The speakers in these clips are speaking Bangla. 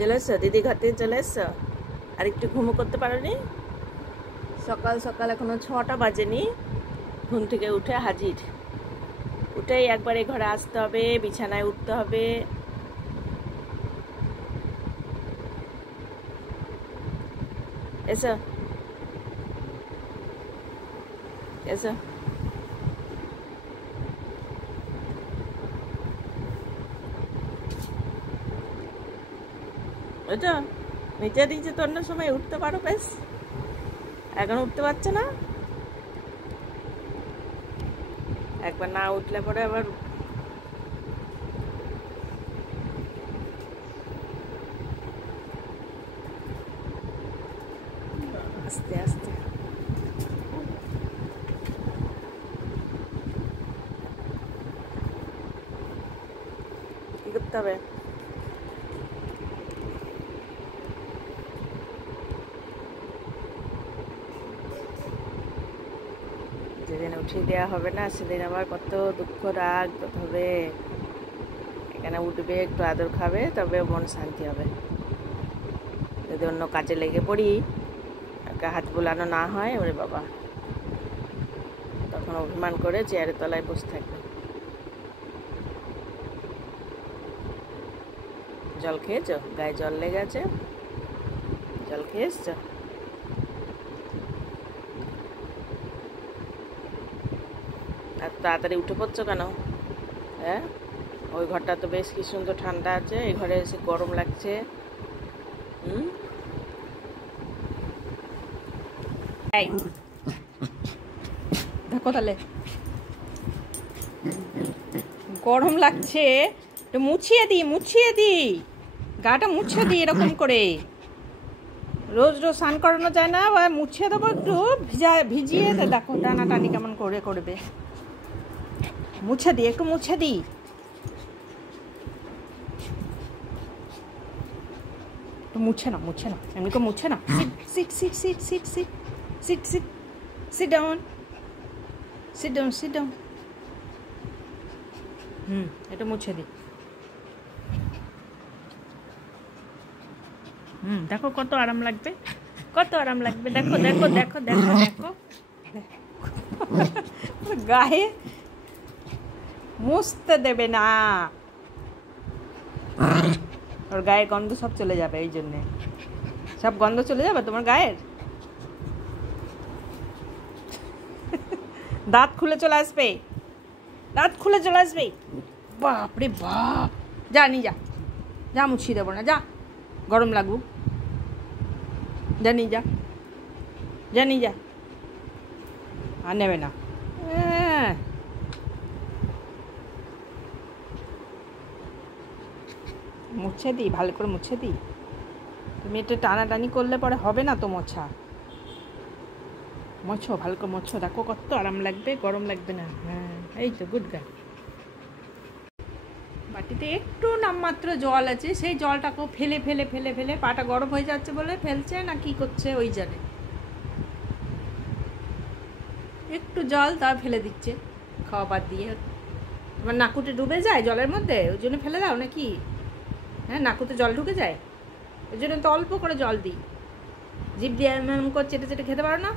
চলে এসছো দিদি, ঘর থেকে চলে এসছো? আর একটু ঘুমো করতে পারোনি? সকাল সকাল এখনো 6টা বাজেনি, ঘুম থেকে উঠে হাজির। উঠেই একবারে ঘরে আসতে হবে, বিছানায় উঠতে হবে। এসো এসো। ওইটা নিচে নিচে তো অন্য সময় উঠতে পারো বেশ, এখন উঠতে পারছো না। একবার না উঠলে পরে আবার আস্তে আস্তে। কি করতে হবে? যেদিন উঠিয়ে দেওয়া হবে না সেদিন আবার কত দুঃখ রাগ হবে। এখানে উঠবে, একটু আদর খাবে, তবে মন শান্তি হবে। যদি অন্য কাজে লেগে পড়ি, একটা হাত বুলানো না হয়, ওরে বাবা, তখন অভিমান করে চেয়ারের তলায় বসে থাকবে। জল খেয়েছো? গায়ে জল লেগে আছে, জল খেয়ে এসছো? আর তাড়াতাড়ি উঠে পড়ছো কেন? হ্যাঁ, ওই ঘরটা তো বেশ কি সুন্দর ঠান্ডা আছে, এই ঘরে এসে গরম লাগছে। এই দেখো তাহলে, গরম লাগছে তো মুছিয়ে দিই, গাটা মুছিয়ে দিই এরকম করে। রোজ রোজ স্নান করানো যায় না, বা মুছিয়ে দেবো একটু ভিজিয়ে। দেখো টানাটানি কেমন করে করবে। মুছে দিই, একটু মুছে দিই। মুছে না এমনি করে মুছে না। Sit sit sit sit sit sit sit sit down sit down sit down. এটা মুছে দিই। দেখো কত আরাম লাগবে, কত আরাম লাগবে। দেখো দেখো দেখো দেখো দেখো গায়ে মুছতে দেবে না, ওর গায়ের গন্ধ সব চলে যাবে। এই জন্যে সব গন্ধ চলে যাবে তোমার গায়ের। দাঁত খুলে চলে আসবে, দাঁত খুলে চলে আসবে। বাপরে বাপ, যা নি যা, যা মুছিয়ে দেবো না, যা গরম লাগুক, জানি যা, জানি যা। আর নেবে না। মুছে দিই, ভালো করে মুছে দিই। তুমি এটা টানাটানি করলে পরে হবে না তো মোছা। মোছো, ভালো করে মোছো, দেখো কত আরাম লাগবে, গরম লাগবে না। হ্যাঁ, এই তো গুড গার্ল। বাটিতে একটু নামমাত্র জল আছে, সেই জলটাকেও ফেলে ফেলে ফেলে ফেলে, পাটা গরম হয়ে যাচ্ছে বলে ফেলছে না কি করছে ওই জানে। একটু জল তার ফেলে দিচ্ছে খাওয়া বাদ দিয়ে। তোমার নাকুতে ডুবে যায় জলের মধ্যে, ওই জন্য ফেলে দাও নাকি? হ্যাঁ, নাকুতে জল ঢুকে যায়, ওই জন্য তো অল্প করে জল দিই। জিভ দিয়ে এমন করে চেটে চেটে খেতে পারো না?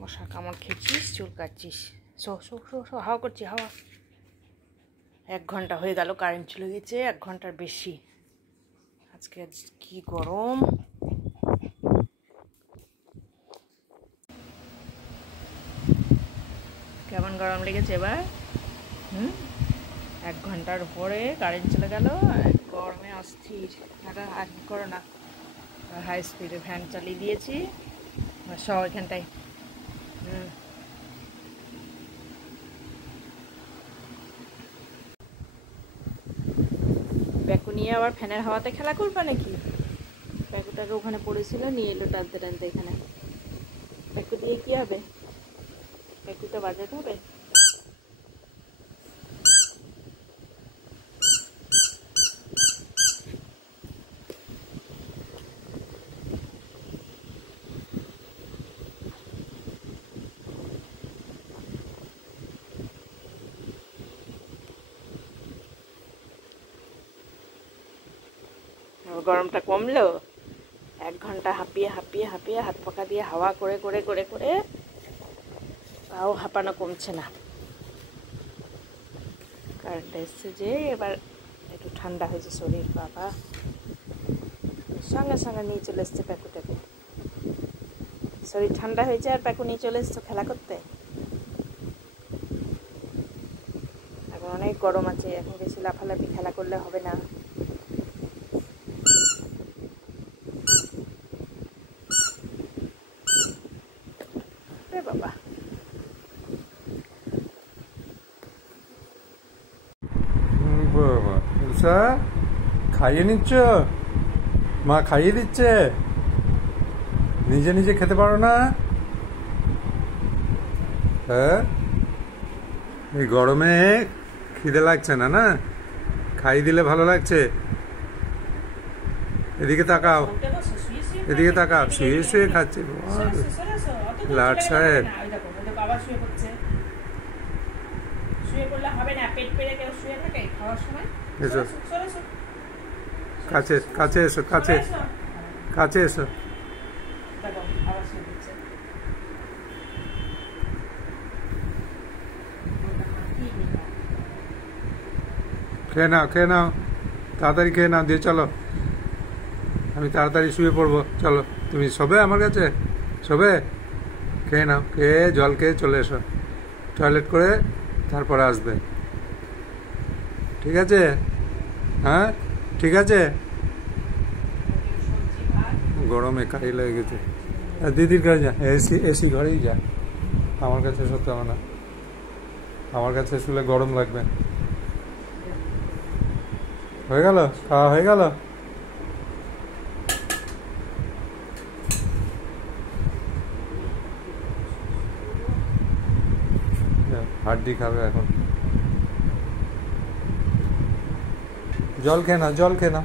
মশা কামড় খেয়েছিস, চুল কাটছিস, হাওয়া করছি, হাওয়া। 1 ঘন্টা হয়ে গেল কারেন্ট চলে গেছে, 1 ঘন্টার বেশি। আজকে কি গরম। কেমন গরম লেগেছে এবার। 1 ঘন্টার উপরে কারেন্ট চলে গেল, গরমে অস্থির। আর কি করো না, হাই স্পিডে ফ্যান চালিয়ে দিয়েছি সব এখানটায়। ব্যাকু নিয়ে আবার ফ্যানের হাওয়াতে খেলা করবে নাকি? ব্যাকুটাকে ওখানে পড়েছিল, নিয়ে এলো টানতে টানতে এখানে। ব্যাকু দিয়ে কি হবে? পেকুতে বাজাতে হবে। গরমটা কমলো, 1 ঘন্টা হাঁপিয়ে হাঁপিয়ে হাঁপিয়ে হাত পাকা দিয়ে হাওয়া করে করে করে করে তাও হাঁপানো কমছে না। কারেন্ট এসছে যে এবার একটু ঠান্ডা হয়েছে শরীর। বাবা সঙ্গে সঙ্গে নিয়ে চলে এসছে প্যাকুটাকে। শরীর ঠান্ডা হয়েছে আর প্যাকু নিয়ে চলে এসছো খেলা করতে। এখন অনেক গরম আছে, এখন বেশি লাফালাফি খেলা করলে হবে না। বাবা উষা খাইয়ে নিচ্ছ? মা খাইয়ে দিচ্ছে, নিজে নিজে খেতে পারো না? হ্যাঁ, এই গরমে খিদে লাগছে না? না খাইয়ে দিলে ভালো লাগছে। এদিকে তাকাও, এদিকে তাকাও, শুয়ে শুয়ে খাচ্ছে লাট সাহেব। এসো কাছে, কাছে এসো, কাছে কাছে এসো। খেয়ে নাও, খেয়ে নাও, তাড়াতাড়ি খেয়ে নাও, দিয়ে চলো, আমি তাড়াতাড়ি শুয়ে পড়বো। চলো, তুমি শোবে আমার কাছে, শোবে? খেয়ে নাও, খেয়ে জল খেয়ে চলে এসো, টয়লেট করে তারপরে আসবে, ঠিক আছে? হ্যাঁ ঠিক আছে। গরমে কারি লেগে গেছে। দিদির কাছে যা, এসি এসি ঘরেই যা, আমার কাছে শুতে হবে না, আমার কাছে শুলে গরম লাগবে। হয়ে গেল, খাওয়া হয়ে গেল? হাড্ডি খাবে এখন। জল খেয়ে নাও, জল খেয়ে নাও।